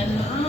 and